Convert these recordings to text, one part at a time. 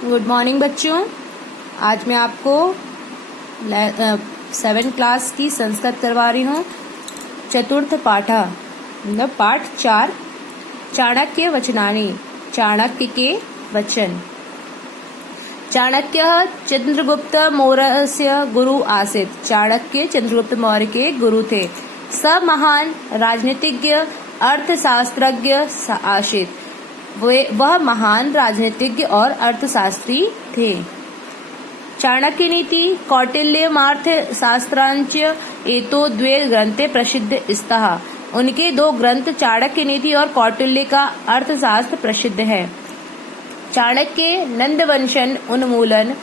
Good morning बच्चों। आज मैं आपको 7th क्लास की संस्कृत करवा रही हूँ। चतुर्थ पाठा मतलब पाठ 4 चाणक्य वचनानि, चाणक्य के वचन। चाणक्य चंद्रगुप्त मौर्यस्य गुरु आसीत्। चाणक्य चंद्रगुप्त मौर्य के गुरु थे। स महान राजनीतिज्ञ अर्थशास्त्रज्ञ आसीत्। वह महान राजनीतिज्ञ और अर्थशास्त्री थे। चाणक्य नीति कौटिल्यमार्थ शास्त्रांच एतो द्वे ग्रंथे प्रसिद्ध स्तः। उनके 2 ग्रंथ चाणक्य नीति और कौटिल्य का अर्थशास्त्र प्रसिद्ध है। चाणक्य नंदवंशन उन्मूलन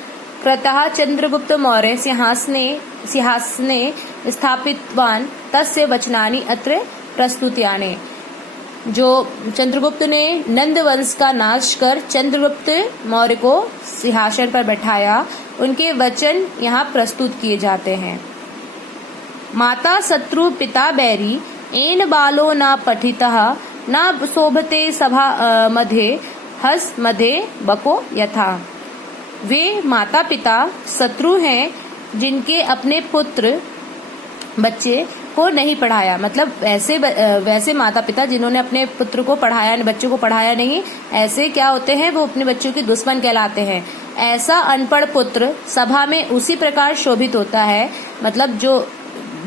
कृतः चंद्रगुप्त मौर्य सिंहासने स्थापितवान् तस्य वचनानि अत्र प्रस्तुत्यानि। जो चंद्रगुप्त ने नंद वंश का नाश कर चंद्रगुप्त मौर्य को सिंहासन पर बैठाया, उनके वचन यहाँ प्रस्तुत किए जाते हैं। माता शत्रु पिता बैरी, एन बालो न पठितः न शोभते सभा मध्ये हस मध्ये बको यथा। वे माता पिता शत्रु हैं जिनके अपने पुत्र बच्चे को नहीं पढ़ाया। मतलब वैसे माता पिता जिन्होंने अपने पुत्र को पढ़ाया, बच्चों को पढ़ाया नहीं, ऐसे क्या होते हैं, वो अपने बच्चों के दुश्मन कहलाते हैं। ऐसा अनपढ़ पुत्र सभा में उसी प्रकार शोभित होता है। मतलब जो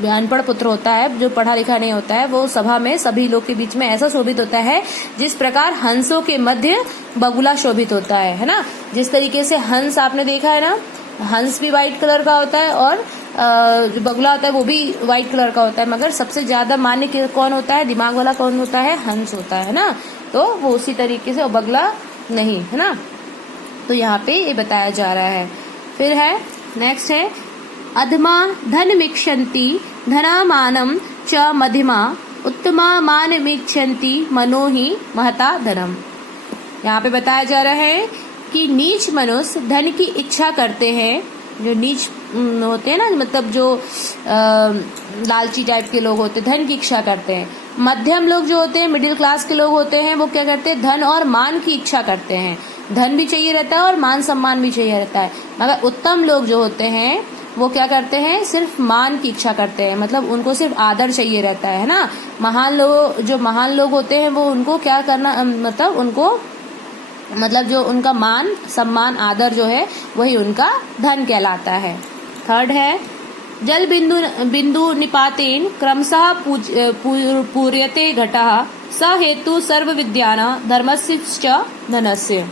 अनपढ़ पुत्र होता है, जो पढ़ा लिखा नहीं होता है, वो सभा में सभी लोग के बीच में ऐसा शोभित होता है जिस प्रकार हंसों के मध्य बगुला शोभित होता है ना। जिस तरीके से हंस आपने देखा है ना, हंस भी व्हाइट कलर का होता है और जो बगुला होता है वो भी व्हाइट कलर का होता है, मगर सबसे ज्यादा मान्य कौन होता है, दिमाग वाला कौन होता है, हंस होता है ना। तो वो उसी तरीके से, बगुला नहीं है ना। तो यहाँ पे ये बताया जा रहा है। फिर है नेक्स्ट है अधमा धनमीक्षन्ति धनमानं च मध्यमा उत्तमा मानमीक्षन्ति मनो ही महता धनम। यहाँ पे बताया जा रहा है कि नीच मनुष्य धन की इच्छा करते हैं। जो नीच होते हैं ना, मतलब जो लालची टाइप के लोग होते हैं, धन की इच्छा करते हैं। मध्यम लोग जो होते हैं, मिडिल क्लास के लोग होते हैं, वो क्या करते हैं, धन और मान की इच्छा करते हैं। धन भी चाहिए रहता है और मान सम्मान भी चाहिए रहता है। मगर उत्तम लोग जो होते हैं वो क्या करते हैं, सिर्फ मान की इच्छा करते हैं। मतलब उनको सिर्फ आदर चाहिए रहता है ना। जो महान लोग होते हैं वो उनको क्या करना, मतलब जो उनका मान सम्मान आदर जो है वही उनका धन कहलाता है। थर्ड है जल बिंदु निपातेन क्रमशः पूर्यते घटः स हेतु सर्व विद्यानां धर्मस्य च धनस्य।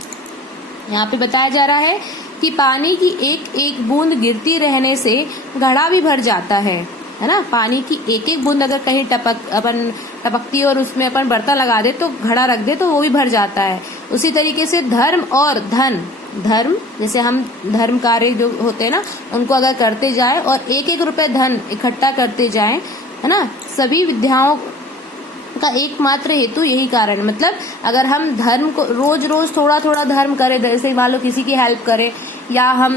यहाँ पे बताया जा रहा है कि पानी की एक एक बूंद गिरती रहने से घड़ा भी भर जाता है ना। पानी की एक एक बूंद अगर कहीं टपकती और उसमें अपन बर्तन लगा दे तो घड़ा रख दे तो वो भी भर जाता है। उसी तरीके से धर्म और धर्म जैसे हम धर्म कार्य जो होते हैं ना, उनको अगर करते जाए और एक एक रुपए धन इकट्ठा करते जाए, है ना। सभी विद्याओं का एकमात्र हेतु यही कारण। मतलब अगर हम धर्म को रोज रोज थोड़ा थोड़ा धर्म करें, जैसे मान लो किसी की हेल्प करें या हम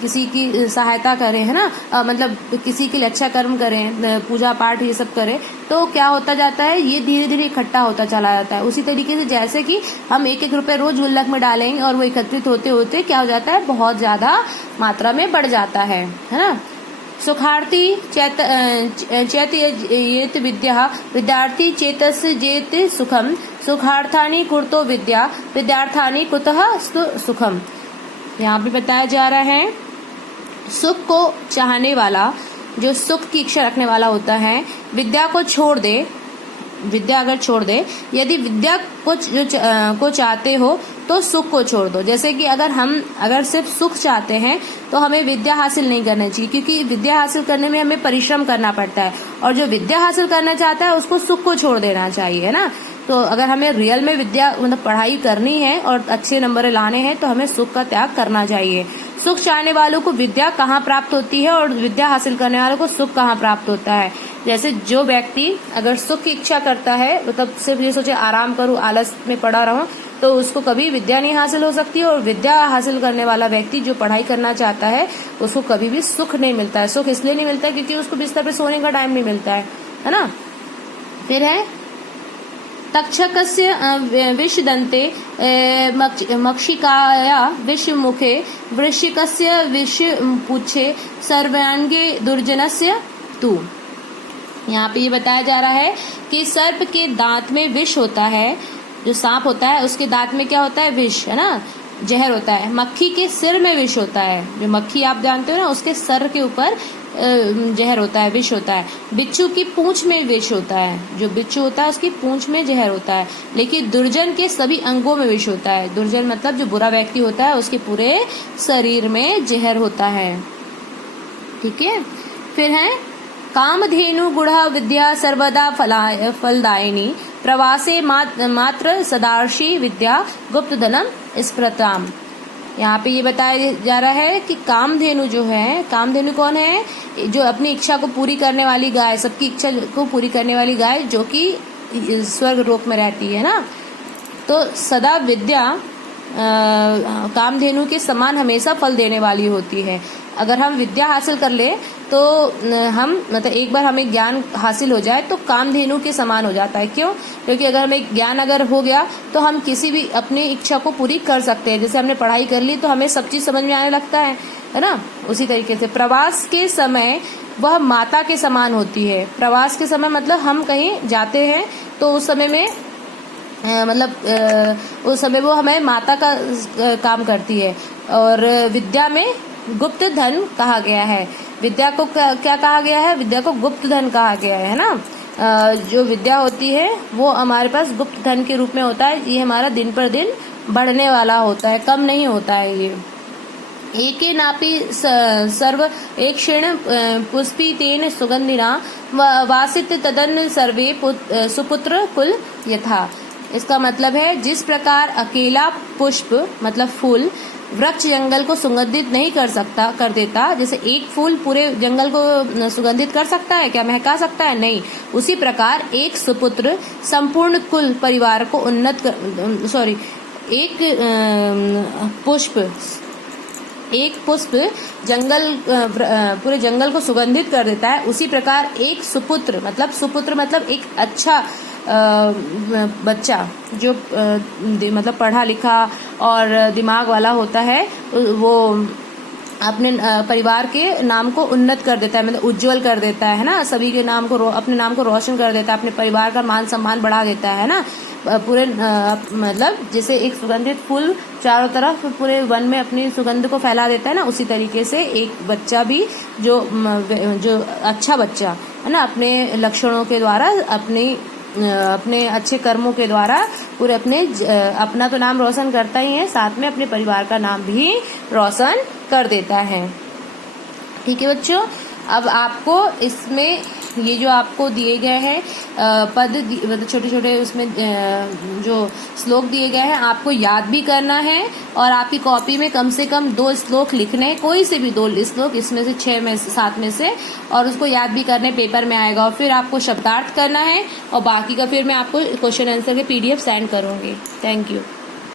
किसी की सहायता करें, है ना, मतलब किसी के लिए अच्छा कर्म करें, पूजा पाठ ये सब करें, तो क्या होता जाता है, ये धीरे धीरे इकट्ठा होता चला जाता है। उसी तरीके से जैसे कि हम एक एक रुपए रोज गुल्लक में डालेंगे और वो एकत्रित होते होते क्या हो जाता है, बहुत ज्यादा मात्रा में बढ़ जाता है ना। सुखार्थी चेत विद्या विद्यार्थी चेतस जेत सुखम सुखार्थानि कुर्तो विद्या विद्यार्थानि कुतः सुखम। यहाँ पे बताया जा रहा है सुख को चाहने वाला, जो सुख की इच्छा रखने वाला होता है, विद्या को छोड़ दे। विद्या अगर छोड़ दे, यदि विद्या को चाहते हो तो सुख को छोड़ दो। जैसे कि अगर सिर्फ सुख चाहते हैं तो हमें विद्या हासिल नहीं करना चाहिए, क्योंकि विद्या हासिल करने में हमें परिश्रम करना पड़ता है। और जो विद्या हासिल करना चाहता है उसको सुख को छोड़ देना चाहिए, है ना। तो अगर हमें रियल में विद्या मतलब पढ़ाई करनी है और अच्छे नंबर लाने हैं तो हमें सुख का त्याग करना चाहिए। सुख चाहने वालों को विद्या कहाँ प्राप्त होती है और विद्या हासिल करने वालों को सुख कहाँ प्राप्त होता है। जैसे जो व्यक्ति अगर सुख की इच्छा करता है, मतलब सिर्फ ये सोचे आराम करूं, आलस में पड़ा रहूं, तो उसको कभी विद्या नहीं हासिल हो सकती। और विद्या हासिल करने वाला व्यक्ति जो पढ़ाई करना चाहता है उसको कभी भी सुख नहीं मिलता है। सुख इसलिए नहीं मिलता है क्योंकि उसको बिस्तर पे सोने का टाइम नहीं मिलता है ना। फिर है तक्षकस्य विषदन्ते मक्षिकाया विषमुखे वृश्चिकस्य विषपुच्छे सर्वांगे दुर्जनस्य तु। यहाँ पे ये बताया जा रहा है कि सर्प के दांत में विष होता है, जो सांप होता है उसके दांत में क्या होता है, विष, है ना, जहर होता है। मक्खी के सिर में विष होता है, जो मक्खी आप जानते हो ना, उसके सर के ऊपर जहर होता है, विष होता है। बिच्छू की पूंछ में विष होता है, जो बिच्छू होता है उसकी पूंछ में जहर होता है। लेकिन दुर्जन के सभी अंगों में विष होता है। दुर्जन मतलब जो बुरा व्यक्ति होता है उसके पूरे शरीर में जहर होता है। ठीक है, फिर है कामधेनु गुढ़ा विद्या सर्वदा फलदायिनी प्रवासे मात्र सदार्शी विद्या गुप्त धनम स्मृताम। यहाँ पे ये बताया जा रहा है कि कामधेनु जो है, कामधेनु कौन है, जो अपनी इच्छा को पूरी करने वाली गाय, सबकी इच्छा को पूरी करने वाली गाय जो कि स्वर्ग लोक में रहती है ना, तो सदा विद्या कामधेनु के समान हमेशा फल देने वाली होती है। अगर हम विद्या हासिल कर ले तो हम मतलब एक बार हमें ज्ञान हासिल हो जाए तो कामधेनु के समान हो जाता है। क्यों? क्योंकि अगर हमें ज्ञान अगर हो गया तो हम किसी भी अपनी इच्छा को पूरी कर सकते हैं। जैसे हमने पढ़ाई कर ली तो हमें सब चीज समझ में आने लगता है ना। उसी तरीके से प्रवास के समय वह माता के समान होती है। प्रवास के समय मतलब हम कहीं जाते हैं तो उस समय में उस समय वो हमें माता का काम करती है। और विद्या में गुप्त धन कहा गया है। विद्या को क्या कहा गया है? विद्या को गुप्त धन कहा गया है ना। जो विद्या होती है वो हमारे पास गुप्त धन के रूप में होता है। ये हमारा दिन पर दिन बढ़ने वाला होता है, कम नहीं होता है ये। एके नापि सर्व एक क्षण पुष्पी तेन सुगंधिना वासित तदन सर्वे सुपुत्र कुल यथा। इसका मतलब है जिस प्रकार अकेला पुष्प मतलब फूल वृक्ष जंगल को सुगंधित नहीं कर देता, जैसे एक फूल पूरे जंगल को सुगंधित कर सकता है क्या, महका सकता है? नहीं। उसी प्रकार एक सुपुत्र संपूर्ण कुल परिवार को एक पुष्प पूरे जंगल को सुगंधित कर देता है। उसी प्रकार एक सुपुत्र मतलब एक अच्छा बच्चा जो मतलब पढ़ा लिखा और दिमाग वाला होता है, वो अपने परिवार के नाम को उन्नत कर देता है, मतलब उज्जवल कर देता है ना। सभी के नाम को अपने नाम को रोशन कर देता है, अपने परिवार का मान सम्मान बढ़ा देता है ना। पूरे मतलब जैसे एक सुगंधित फूल चारों तरफ पूरे वन में अपनी सुगंध को फैला देता है ना, उसी तरीके से एक बच्चा भी जो अच्छा बच्चा है ना, अपने लक्षणों के द्वारा अपने अच्छे कर्मों के द्वारा पूरे अपना तो नाम रोशन करता ही है, साथ में अपने परिवार का नाम भी रोशन कर देता है। ठीक है बच्चों, अब आपको इसमें ये जो आपको दिए गए हैं पद मतलब छोटे छोटे उसमें जो श्लोक दिए गए हैं आपको याद भी करना है और आपकी कॉपी में कम से कम 2 श्लोक लिखने हैं, कोई से भी 2 श्लोक, इसमें से 6 में से 7 में से, और उसको याद भी करने पेपर में आएगा। और फिर आपको शब्दार्थ करना है और बाकी का फिर मैं आपको क्वेश्चन आंसर के PDF सेंड करूंगी। Thank you.